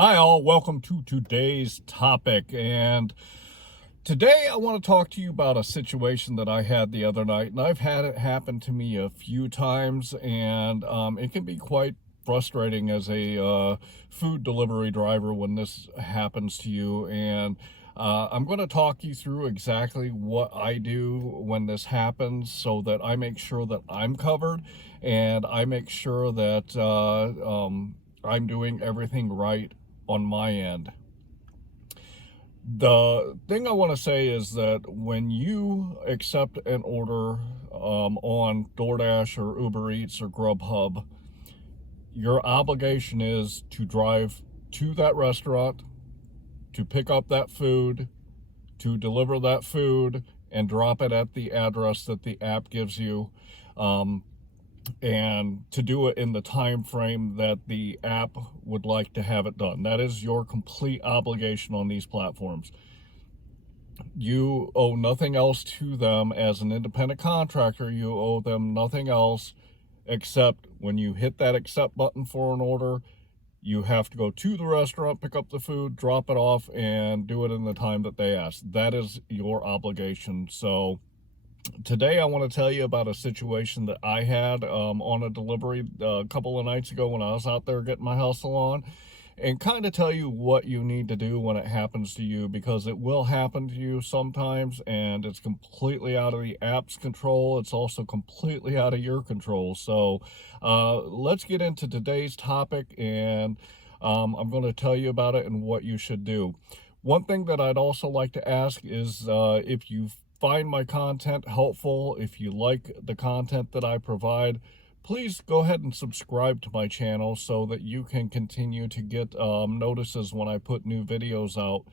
Hi all, welcome to today's topic. And today I want to talk to you about a situation that I had the other night, and I've had it happen to me a few times, and it can be quite frustrating as a food delivery driver when this happens to you. And I'm going to talk you through exactly what I do when this happens so that I make sure that I'm covered and I make sure that I'm doing everything right on my end. The thing I want to say is that when you accept an order on DoorDash or Uber Eats or GrubHub, your obligation is to drive to that restaurant, to pick up that food, to deliver that food, and drop it at the address that the app gives you. And to do it in the time frame that the app would like to have it done. That is your complete obligation on these platforms. You owe nothing else to them as an independent contractor. You owe them nothing else except when you hit that accept button for an order, you have to go to the restaurant, pick up the food, drop it off, and do it in the time that they ask. That is your obligation. So today I want to tell you about a situation that I had on a delivery a couple of nights ago when I was out there getting my hustle on, and kind of tell you what you need to do when it happens to you, because it will happen to you sometimes, and it's completely out of the app's control. It's also completely out of your control. So let's get into today's topic, and I'm going to tell you about it and what you should do. One thing that I'd also like to ask is if you find my content helpful, if you like the content that I provide, please go ahead and subscribe to my channel so that you can continue to get notices when I put new videos out,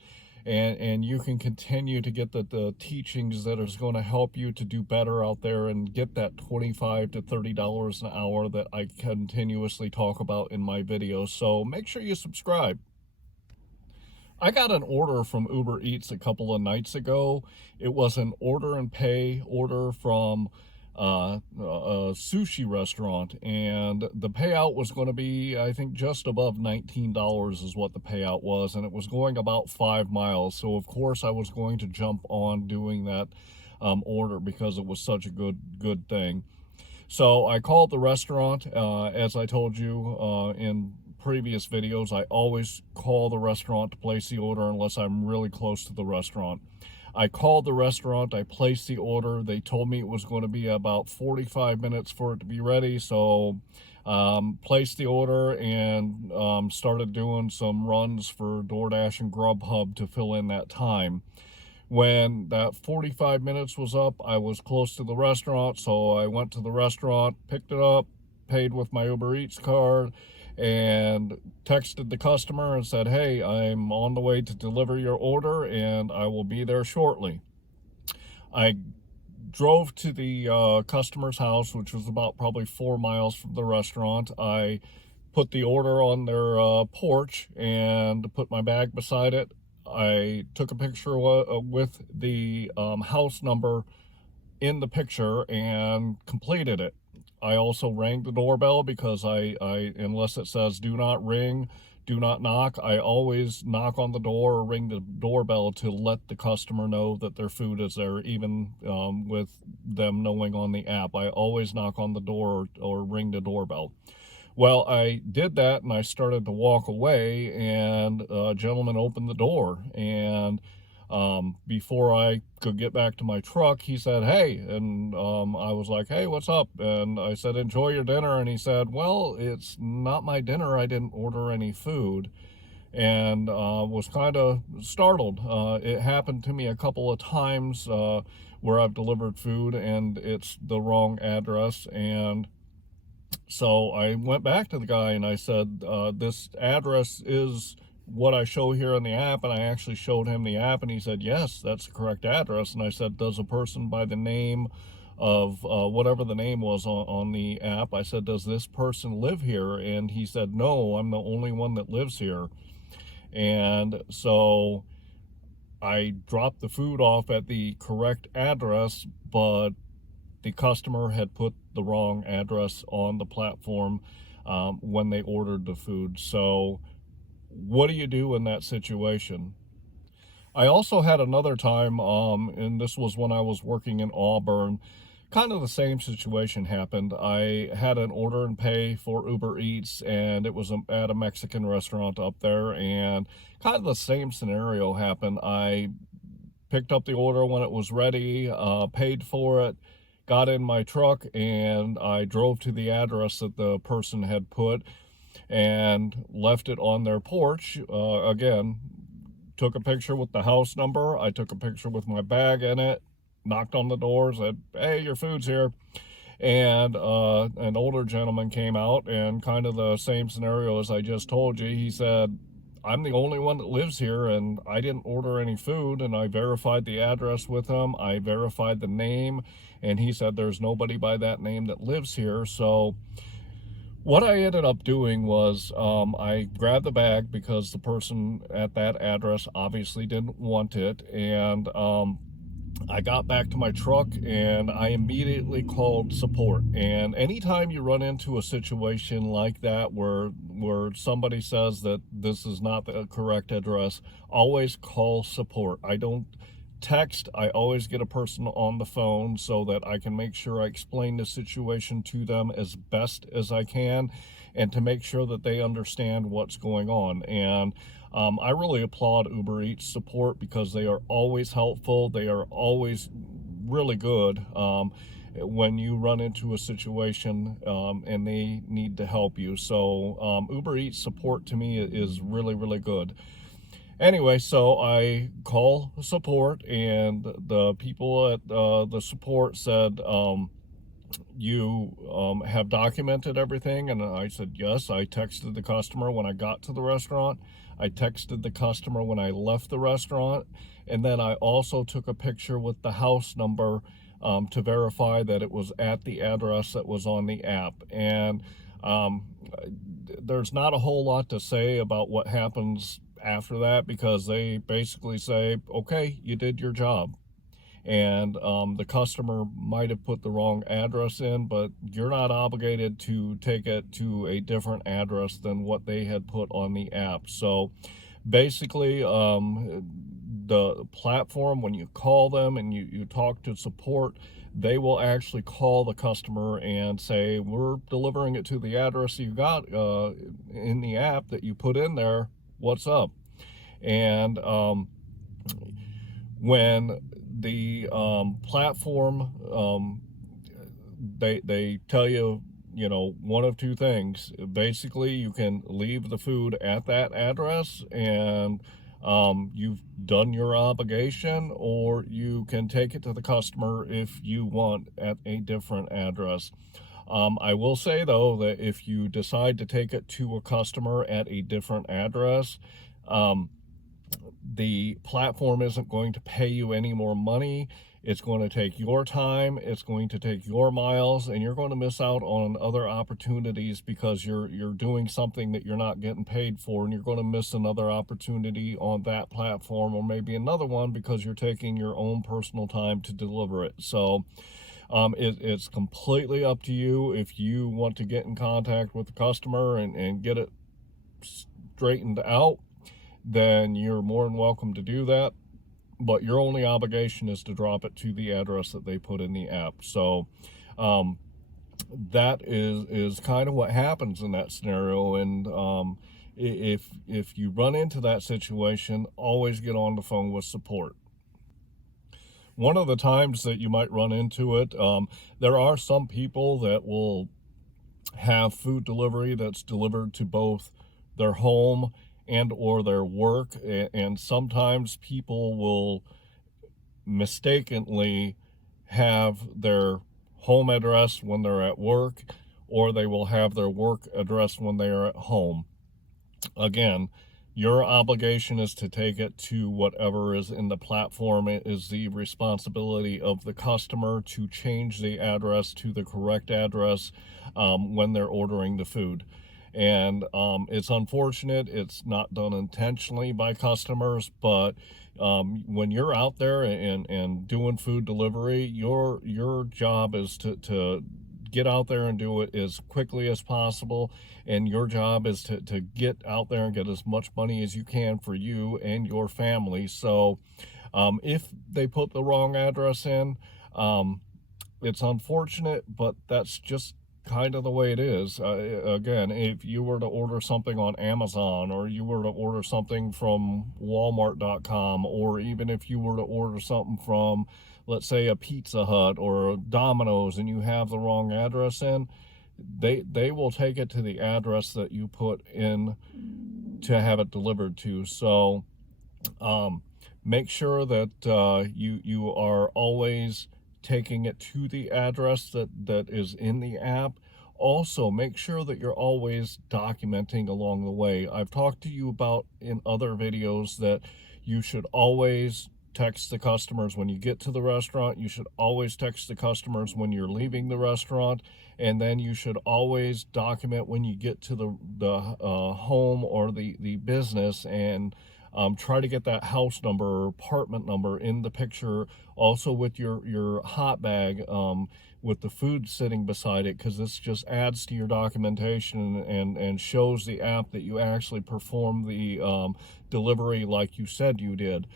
and you can continue to get the teachings that is going to help you to do better out there and get that $25 to $30 an hour that I continuously talk about in my videos. So make sure you subscribe. I got an order from Uber Eats a couple of nights ago. It was an order and pay order from a sushi restaurant, and the payout was going to be, I think, just above $19 is what the payout was, and it was going about 5 miles. So of course I was going to jump on doing that order because it was such a good thing. So I called the restaurant. As I told you in previous videos, I always call the restaurant to place the order unless I'm really close to the restaurant. I called the restaurant, I placed the order. They told me it was going to be about 45 minutes for it to be ready, so placed the order and started doing some runs for DoorDash and GrubHub to fill in that time. When that 45 minutes was up, I was close to the restaurant, so I went to the restaurant, picked it up, paid with my Uber Eats card, and texted the customer and said, hey, I'm on the way to deliver your order and I will be there shortly. I drove to the customer's house, which was about probably 4 miles from the restaurant. I put the order on their porch and put my bag beside it. I took a picture with the house number in the picture and completed it. I also rang the doorbell because I unless it says do not ring, do not knock, I always knock on the door or ring the doorbell to let the customer know that their food is there, even with them knowing on the app. I always knock on the door or ring the doorbell. Well, I did that and I started to walk away, and a gentleman opened the door, and before I could get back to my truck, he said, hey, and I was like, hey, what's up? And I said, enjoy your dinner. And he said, well, it's not my dinner. I didn't order any food. And was kind of startled. It happened to me a couple of times where I've delivered food and it's the wrong address. And so I went back to the guy and I said, this address is what I show here on the app. And I actually showed him the app, and he said, yes, that's the correct address. And I said, does a person by the name of whatever the name was on the app, I said, does this person live here? And he said, no, I'm the only one that lives here. And so I dropped the food off at the correct address, but the customer had put the wrong address on the platform when they ordered the food. So what do you do in that situation? I also had another time, and this was when I was working in Auburn. Kind of the same situation happened. I had an order and pay for Uber Eats, and it was at a Mexican restaurant up there, and kind of the same scenario happened. I picked up the order when it was ready, paid for it, got in my truck, and I drove to the address that the person had put and left it on their porch. Again, took a picture with the house number. I took a picture with my bag in it, knocked on the door, said, "Hey, your food's here." And an older gentleman came out, and kind of the same scenario as I just told you. He said, "I'm the only one that lives here, and I didn't order any food." And I verified the address with him. I verified the name, and he said there's nobody by that name that lives here. So what I ended up doing was I grabbed the bag because the person at that address obviously didn't want it, and I got back to my truck and I immediately called support. And anytime you run into a situation like that where somebody says that this is not the correct address, always call support. I don't text. I always get a person on the phone so that I can make sure I explain the situation to them as best as I can, and to make sure that they understand what's going on. And I really applaud Uber Eats support because they are always helpful. They are always really good when you run into a situation and they need to help you. So Uber Eats support to me is really, really good. Anyway, so I call support, and the people at the support said, you have documented everything? And I said, yes. I texted the customer when I got to the restaurant. I texted the customer when I left the restaurant. And then I also took a picture with the house number to verify that it was at the address that was on the app. And there's not a whole lot to say about what happens after that, because they basically say, okay, you did your job. And the customer might have put the wrong address in, but you're not obligated to take it to a different address than what they had put on the app. So basically, the platform, when you call them and you talk to support, they will actually call the customer and say, we're delivering it to the address you got in the app that you put in there. What's up? And when the platform, they tell you, one of two things. Basically, you can leave the food at that address and you've done your obligation, or you can take it to the customer if you want at a different address. I will say, though, that if you decide to take it to a customer at a different address, the platform isn't going to pay you any more money. It's going to take your time, it's going to take your miles, and you're going to miss out on other opportunities because you're doing something that you're not getting paid for, and you're going to miss another opportunity on that platform, or maybe another one because you're taking your own personal time to deliver it. So it's completely up to you. If you want to get in contact with the customer and get it straightened out, then you're more than welcome to do that. But your only obligation is to drop it to the address that they put in the app. So that is kind of what happens in that scenario. And if you run into that situation, always get on the phone with support. One of the times that you might run into it, there are some people that will have food delivery that's delivered to both their home and or their work, and sometimes people will mistakenly have their home address when they're at work, or they will have their work address when they are at home. Again, your obligation is to take it to whatever is in the platform. It is the responsibility of the customer to change the address to the correct address when they're ordering the food. And it's unfortunate. It's not done intentionally by customers, but when you're out there and doing food delivery, your job is to get out there and do it as quickly as possible. And your job is to get out there and get as much money as you can for you and your family. So if they put the wrong address in, it's unfortunate, but that's just kind of the way it is. Again, if you were to order something on Amazon, or you were to order something from Walmart.com, or even if you were to order something from, let's say, a Pizza Hut or a Domino's, and you have the wrong address in, they will take it to the address that you put in to have it delivered to. So make sure that you are always taking it to the address that is in the app. Also, make sure that you're always documenting along the way. I've talked to you about in other videos that you should always text the customers when you get to the restaurant. You should always text the customers when you're leaving the restaurant, and then you should always document when you get to the home or the business, and try to get that house number or apartment number in the picture, also with your hot bag, with the food sitting beside it, because this just adds to your documentation and shows the app that you actually performed the delivery like you said you did.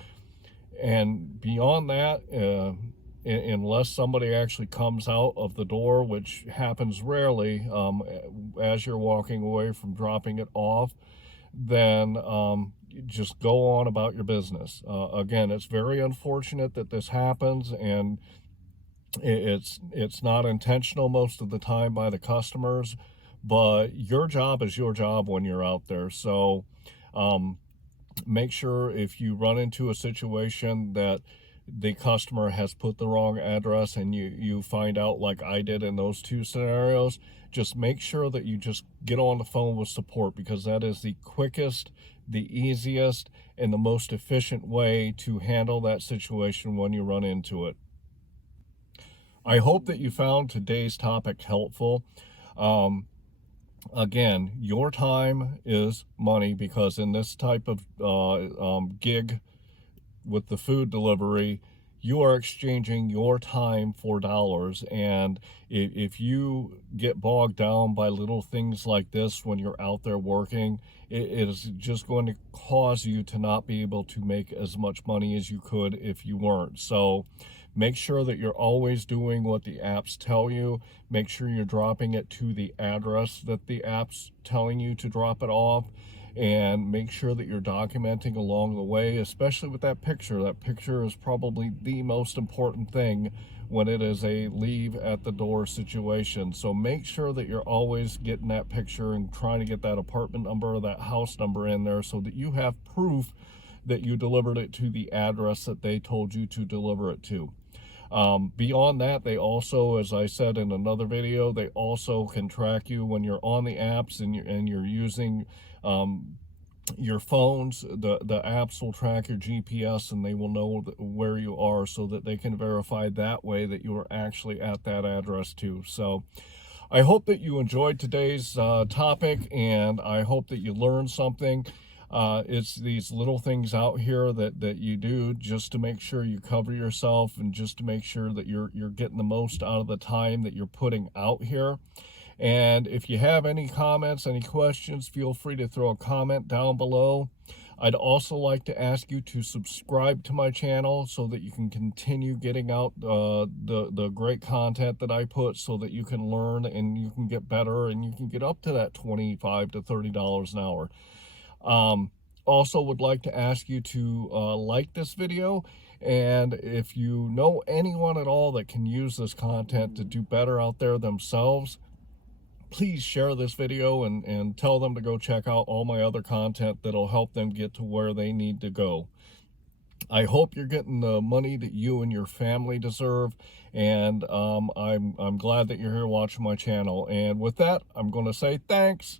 And beyond that, unless somebody actually comes out of the door, which happens rarely, as you're walking away from dropping it off, then just go on about your business. Again, it's very unfortunate that this happens, and it's not intentional most of the time by the customers, but your job is your job when you're out there. So make sure if you run into a situation that the customer has put the wrong address and you find out, like I did in those two scenarios, just make sure that you just get on the phone with support, because that is the quickest, the easiest, and the most efficient way to handle that situation when you run into it. I hope that you found today's topic helpful. Again, your time is money, because in this type of gig with the food delivery, you are exchanging your time for dollars. And if you get bogged down by little things like this when you're out there working, it is just going to cause you to not be able to make as much money as you could if you weren't. So make sure that you're always doing what the apps tell you. Make sure you're dropping it to the address that the app's telling you to drop it off. And make sure that you're documenting along the way, especially with that picture. That picture is probably the most important thing when it is a leave at the door situation. So make sure that you're always getting that picture and trying to get that apartment number or that house number in there, so that you have proof that you delivered it to the address that they told you to deliver it to. Beyond that, they also, as I said in another video, they also can track you when you're on the apps and you're using your phones. The apps will track your GPS, and they will know where you are, so that they can verify that way that you are actually at that address too. So I hope that you enjoyed today's topic, and I hope that you learned something. It's these little things out here that you do just to make sure you cover yourself, and just to make sure that you're getting the most out of the time that you're putting out here. And if you have any comments, any questions, feel free to throw a comment down below. I'd also like to ask you to subscribe to my channel, so that you can continue getting out the great content that I put, so that you can learn and you can get better, and you can get up to that $25 to $30 an hour. Also would like to ask you to like this video, and if you know anyone at all that can use this content to do better out there themselves, please share this video and tell them to go check out all my other content that'll help them get to where they need to go. I hope you're getting the money that you and your family deserve, and I'm glad that you're here watching my channel. And with that, I'm going to say thanks.